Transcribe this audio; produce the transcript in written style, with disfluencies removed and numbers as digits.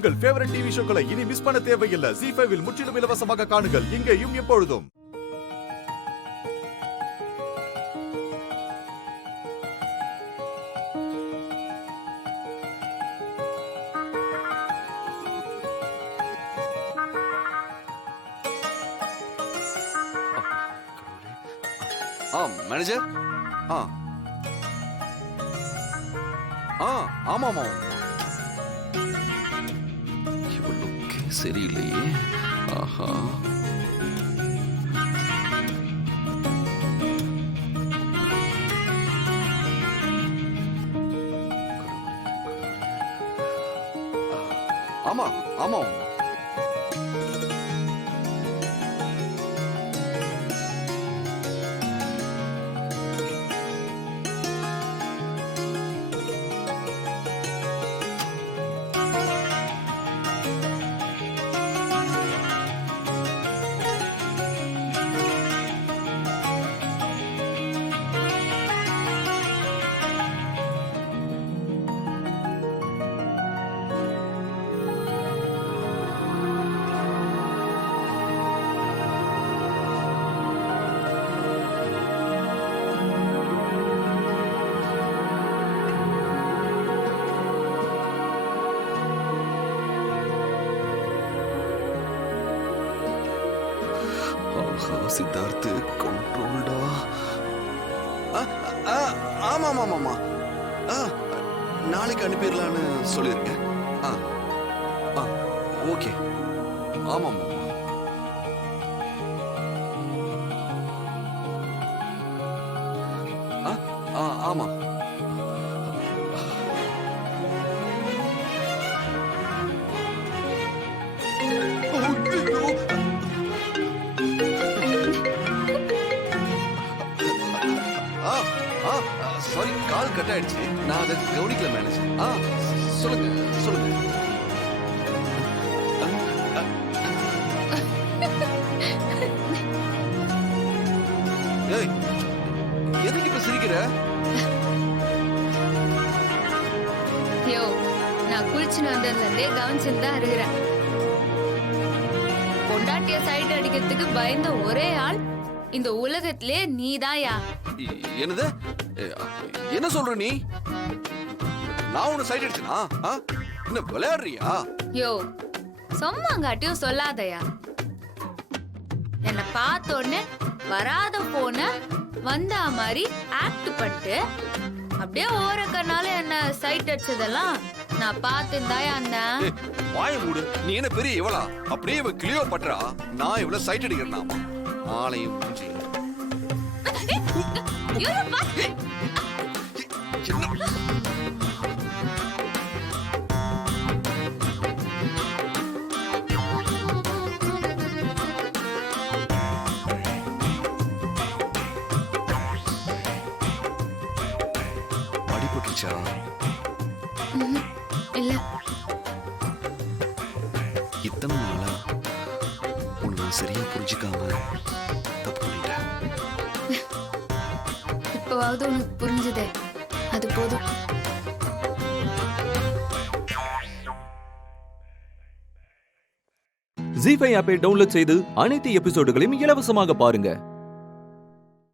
உங்கள் favourite TV ஷோக்களை இனி miss பண்ண தேவையில்லை. ZEE5 இல் முற்றிலும் இலவசமாக காணுங்கள், இங்கேயும் எப்பொழுதும். மேனேஜர். ஆமாமா. இவளுக்கு சரியில்லையே. ஆஹா. ஆமா ஆமா. சித்தார்த் கண்ட்ரோல்டா. ஆமாமாமாமா. நாளைக்கு அனுப்பிடலான்னு சொல்லியிருக்கேன். ஓகே. ஆமாமா. ஆமா. சாரி, கால் கட் ஆயிடுச்சு. நான் அதை கவனிக்கல மேனேஜர். சொல்லுங்க சொல்லுங்க. ஏய், எதுக்கு இப்ப சிரிக்கிற? யோ, நான் குளிச்சுன்னு வந்ததுலேருந்தே கவனிச்சுன்னு இருக்கிறேன். பொண்டாட்டிய சைட் அடிக்கிறதுக்கு பயந்த ஒரே ஆள் இந்த உலகத்திலே நீதாயா? என்னது? என்ன சொல்ற நீ? நான் உன்னை சைட் அடிச்சனா? என்ன விளையாடுறியா? யோ, சொம்மாங்காட்டியும் சொல்லாதயா. என்ன பார்த்த உடனே வராத போன வந்தா மாதிரி ஆக்ட் பண்ணிட்டு அப்படியே ஓரக்கனால என்ன சைட் அடிச்சதெல்லாம் நான் பார்த்துந்தாயா அண்ணன். வாய மூடு. நீ என்ன பெரிய இவளா? அப்படியே இவ கிளியோ பண்றா. நான் இவள சைட் அடிக்கிறேன். ஆளையும் மூஞ்சி. அடிபட்டுச்சா? இல்ல. இத்தனை நாளா உன்னை சரியா புரிஞ்சுக்காம தப்பு பண்ணிட்டேன். இப்பவாவது உனக்கு புரிஞ்சுதே, அது போதும். ZEE5 ஆப்பை டவுன்லோட் செய்து அனைத்து எபிசோடுகளையும் இலவசமாக பாருங்க.